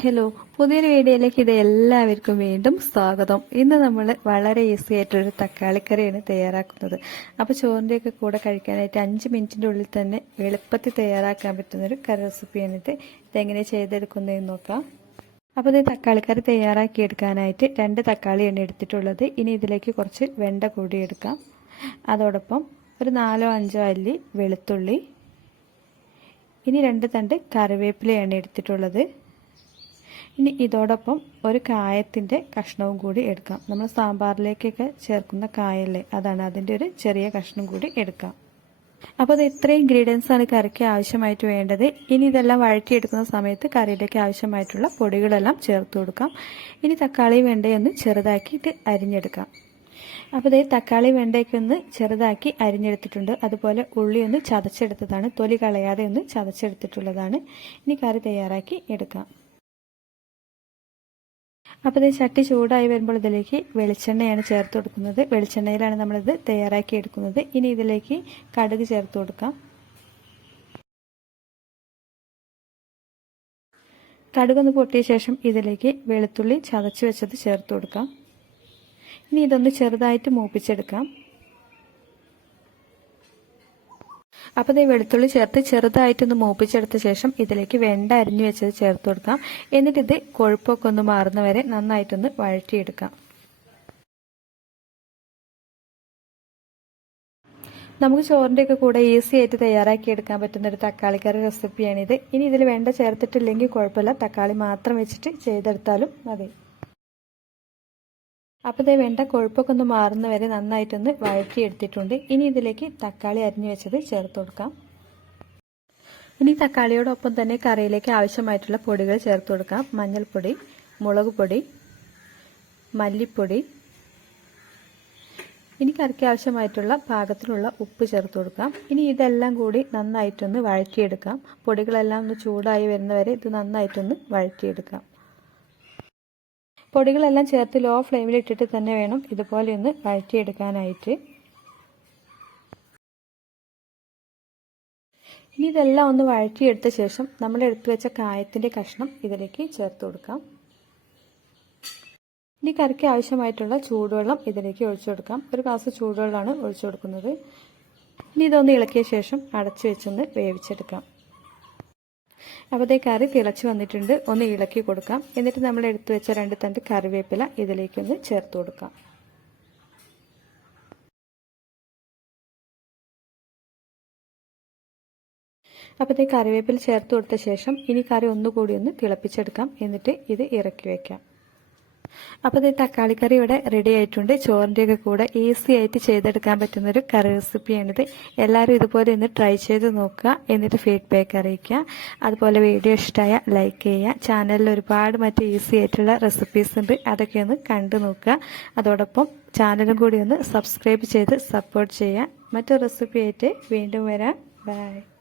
Hello പുതിയൊരു വീഡിയോയിലേക്ക് ഇത് എല്ലാവർക്കും വീണ്ടും സ്വാഗതം. ഇന്ന് നമ്മൾ വളരെ ഈസി ആയിട്ടൊരു തക്കാളിക്കറിയാണ് തയ്യാറാക്കുന്നത്. അപ്പോൾ ചോറിന്റെയൊക്കെ കൂടെ കഴിക്കാനായിട്ട് അഞ്ച് മിനിറ്റിന്റെ ഉള്ളിൽ തന്നെ എളുപ്പത്തിൽ തയ്യാറാക്കാൻ പറ്റുന്നൊരു കറി റെസിപ്പിയാണ് റെസിപ്പിയാണിത് ഇതെങ്ങനെ ചെയ്തെടുക്കുന്നതെന്ന് നോക്കാം. അപ്പോൾ ഇത് തക്കാളിക്കറി തയ്യാറാക്കി എടുക്കാനായിട്ട് രണ്ട് തക്കാളിയാണ് എടുത്തിട്ടുള്ളത്. ഇനി ഇതിലേക്ക് കുറച്ച് വെണ്ട കൂടി എടുക്കാം. അതോടൊപ്പം ഒരു നാലോ അഞ്ചോ അല്ലി വെളുത്തുള്ളി. ഇനി രണ്ട് തണ്ട് കറിവേപ്പിലയാണ് എടുത്തിട്ടുള്ളത്. ഇനി ഇതോടൊപ്പം ഒരു കായത്തിന്റെ കഷ്ണവും കൂടി എടുക്കാം. നമ്മൾ സാമ്പാറിലേക്കൊക്കെ ചേർക്കുന്ന കായല്ലേ അതാണ് അതിന്റെ ഒരു ചെറിയ കഷ്ണം കൂടി എടുക്കാം. അപ്പോൾ അത് ഇത്രയും ഇൻഗ്രീഡിയൻസ് ആണ് കറിക്ക് ആവശ്യമായിട്ട് വേണ്ടത്. ഇനി ഇതെല്ലാം വഴറ്റിയെടുക്കുന്ന സമയത്ത് കറിയിലേക്ക് ആവശ്യമായിട്ടുള്ള പൊടികളെല്ലാം ചേർത്ത് കൊടുക്കാം. ഇനി തക്കാളി വെണ്ടയൊന്ന് ചെറുതാക്കിയിട്ട് അരിഞ്ഞെടുക്കാം. അപ്പോൾ ഇതേ തക്കാളി വെണ്ടയ്ക്ക് ഒന്ന് ചെറുതാക്കി അരിഞ്ഞെടുത്തിട്ടുണ്ട്. അതുപോലെ ഉള്ളി ഒന്ന് ചതച്ചെടുത്തതാണ്. തൊലി കളയാതെ ഒന്ന് ചതച്ചെടുത്തിട്ടുള്ളതാണ്. ഇനി കറി തയ്യാറാക്കി എടുക്കാം. അപ്പോൾ ഇത് ചട്ടി ചൂടായി വരുമ്പോൾ ഇതിലേക്ക് വെളിച്ചെണ്ണയാണ് ചേർത്ത് കൊടുക്കുന്നത്. വെളിച്ചെണ്ണയിലാണ് നമ്മളിത് തയ്യാറാക്കി എടുക്കുന്നത്. ഇനി ഇതിലേക്ക് കടുക് ചേർത്ത് കൊടുക്കാം. കടുകൊന്ന് പൊട്ടിയ ശേഷം ഇതിലേക്ക് വെളുത്തുള്ളി ചതച്ച് വെച്ചത് ചേർത്ത് കൊടുക്കാം. ഇനി ഇതൊന്ന് ചെറുതായിട്ട് മൂപ്പിച്ചെടുക്കാം. അപ്പോൾ ഇത് വെളുത്തുള്ളി ചേർത്ത് ചെറുതായിട്ടൊന്ന് മൂപ്പിച്ചെടുത്ത ശേഷം ഇതിലേക്ക് വെണ്ട അരിഞ്ഞു വെച്ചത് ചേർത്ത് കൊടുക്കാം. എന്നിട്ട് ഇത് കൊഴുപ്പൊക്കെ ഒന്ന് മാറുന്ന വരെ നന്നായിട്ടൊന്ന് വഴറ്റിയെടുക്കാം. നമുക്ക് ചോറിന്റെ ഒക്കെ കൂടെ ഈസി ആയിട്ട് തയ്യാറാക്കി എടുക്കാൻ പറ്റുന്ന ഒരു തക്കാളി കറി റെസിപ്പിയാണിത്. ഇനി ഇതിൽ വെണ്ട ചേർത്തിട്ടില്ലെങ്കിൽ കുഴപ്പമില്ല. തക്കാളി മാത്രം വെച്ചിട്ട് ചെയ്തെടുത്താലും മതി. അപ്പോൾ ഇത് വേണ്ട കൊഴുപ്പൊക്കെ ഒന്ന് മാറുന്ന വരെ നന്നായിട്ടൊന്ന് വഴറ്റിയെടുത്തിട്ടുണ്ട്. ഇനി ഇതിലേക്ക് തക്കാളി അരിഞ്ഞു വെച്ചത് ചേർത്ത് കൊടുക്കാം. ഇനി തക്കാളിയോടൊപ്പം തന്നെ കറിയിലേക്ക് ആവശ്യമായിട്ടുള്ള പൊടികൾ ചേർത്ത് കൊടുക്കാം. മഞ്ഞൾപ്പൊടി മുളക് പൊടി മല്ലിപ്പൊടി. ഇനി കറിക്ക് ആവശ്യമായിട്ടുള്ള പാകത്തിലുള്ള ഉപ്പ് ചേർത്ത് കൊടുക്കാം. ഇനി ഇതെല്ലാം കൂടി നന്നായിട്ടൊന്ന് വഴറ്റിയെടുക്കാം. പൊടികളെല്ലാം ഒന്ന് ചൂടായി വരുന്നവരെ ഇത് നന്നായിട്ടൊന്ന് വഴറ്റിയെടുക്കാം. പൊടികളെല്ലാം ചേർത്ത് ലോ ഫ്ലെയിമിൽ ഇട്ടിട്ട് തന്നെ വേണം ഇതുപോലെ ഒന്ന് വഴറ്റിയെടുക്കാനായിട്ട്. ഇനി ഇതെല്ലാം ഒന്ന് വഴറ്റിയെടുത്ത ശേഷം നമ്മൾ എടുത്തു വെച്ച കായത്തിന്റെ കഷ്ണം ഇതിലേക്ക് ചേർത്ത് കൊടുക്കാം. ഇനി കറിക്ക് ആവശ്യമായിട്ടുള്ള ചൂടുവെള്ളം ഇതിലേക്ക് ഒഴിച്ചു കൊടുക്കാം. ഒരു ഗ്ലാസ് ചൂടുവെള്ളമാണ് ഒഴിച്ചു കൊടുക്കുന്നത്. ഇനി ഇതൊന്ന് ഇളക്കിയ ശേഷം അടച്ചു വെച്ചൊന്ന് വേവിച്ചെടുക്കാം. അപ്പോഴത്തെ കറി തിളച്ച് വന്നിട്ടുണ്ട്. ഒന്ന് ഇളക്കി കൊടുക്കാം. എന്നിട്ട് നമ്മൾ എടുത്തു വെച്ച രണ്ട് തണ്ട് കറിവേപ്പില ഇതിലേക്കൊന്ന് ചേർത്ത് കൊടുക്കാം. അപ്പോൾ അപ്പോഴത്തെ കറിവേപ്പില ചേർത്ത് കൊടുത്ത ശേഷം ഇനി കറി ഒന്നുകൂടി ഒന്ന് തിളപ്പിച്ചെടുക്കാം. എന്നിട്ട് ഇത് ഇറക്കി വയ്ക്കാം അപ്പോൾ ഇത് തക്കാളിക്കറി ഇവിടെ റെഡി ആയിട്ടുണ്ട്. ചോറിന്റെയൊക്കെ കൂടെ ഈസി ആയിട്ട് ചെയ്തെടുക്കാൻ പറ്റുന്ന ഒരു കറി റെസിപ്പിയാണിത് എല്ലാവരും ഇതുപോലെ ഒന്ന് ട്രൈ ചെയ്ത് നോക്കുക. എന്നിട്ട് ഫീഡ്ബാക്ക് അറിയിക്കുക. അതുപോലെ വീഡിയോ ഇഷ്ടമായ ലൈക്ക് ചെയ്യുക. ചാനലിൽ ഒരുപാട് മറ്റ് ഈസി ആയിട്ടുള്ള റെസിപ്പീസ് ഉണ്ട്. അതൊക്കെ ഒന്ന് കണ്ടു നോക്കുക. അതോടൊപ്പം ചാനലും കൂടി ഒന്ന് സബ്സ്ക്രൈബ് ചെയ്ത് സപ്പോർട്ട് ചെയ്യുക. മറ്റൊരു റെസിപ്പി ആയിട്ട് വീണ്ടും വരാം. ബൈ